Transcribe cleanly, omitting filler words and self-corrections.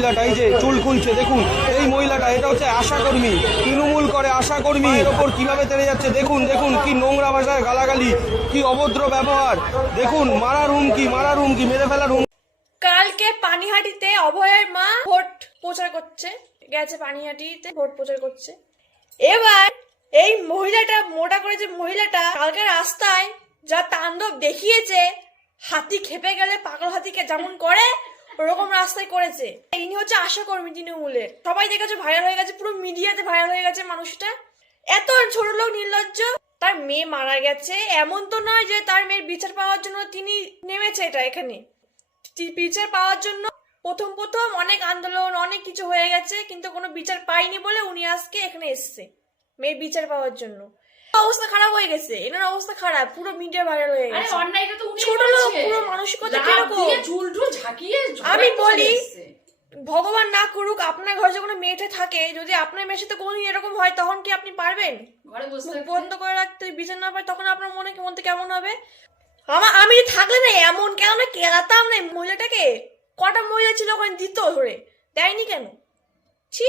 মহিলাটা, এই যে চুল খুলছে দেখুন, এই মহিলাটা, এটা হচ্ছে আশাকর্মী, তৃণমূল করে আশাকর্মী, এর ওপর কিভাবে তেড়ে যাচ্ছে দেখুন, দেখুন কি নোংরা ভাষায় গালাগালি, কি অভদ্র ব্যবহার, দেখুন মারার হুমকি, মেরে ফেলার হুমকি। কালকে পানিহাটিতে অভয়ের মা ভোট প্রচার করছে, গেছে পানিহাটিতে ভোট প্রচার করছে। এবার এই মহিলাটা, মোটা করে যে মহিলাটা কালকে রাস্তায় যা তাণ্ডব দেখিয়েছে, হাতি খেপে গেলে পাগল হাতিকে যেমন করে ওরকম রাস্তায় করেছে। ইনি হচ্ছে আশাকর্মী তৃণমূলের, সবাই দেখেছে, ভাইরাল হয়ে গেছে, পুরো মিডিয়াতে ভাইরাল হয়ে গেছে মানুষটা। এত ছোট লোক, নির্লজ্জ। তার মেয়ে মারা গেছে, এমন তো নয় যে তার মেয়ের বিচার পাওয়ার জন্য তিনি নেমেছে এটা এখানে। বিচার পাওয়ার জন্য প্রথম অনেক আন্দোলন, অনেক কিছু হয়ে গেছে, কিন্তু কোনো বিচার পাইনি বলে উনি আজকে এখানে এসছে মেয়ের বিচার পাওয়ার জন্য। অবস্থা খারাপ হয়ে গেছে, এনার অবস্থা খারাপ, পুরো মিডিয়া ভাইরাল হয়ে গেছে। ছোট লোক, পুরো মানসিকতা কিরকম। আমি বলি ভগবান না করুক, আপনার ঘরে যখন মেয়েটা থাকে, যদি আপনার মেয়ের সাথে কোনোদিন এরকম হয়, তখন কি আপনি পারবেন বন্ধ করে রাখতে, বিচার না পাই, তখন আপনার মনটা কেমন হবে? আমি থাকলে না এমন কেন না কেলাতাম না মহিলাটাকে। কটা মহিলা ছিল ওখানে, দিত ধরে, দেয়নি কেন? ছি।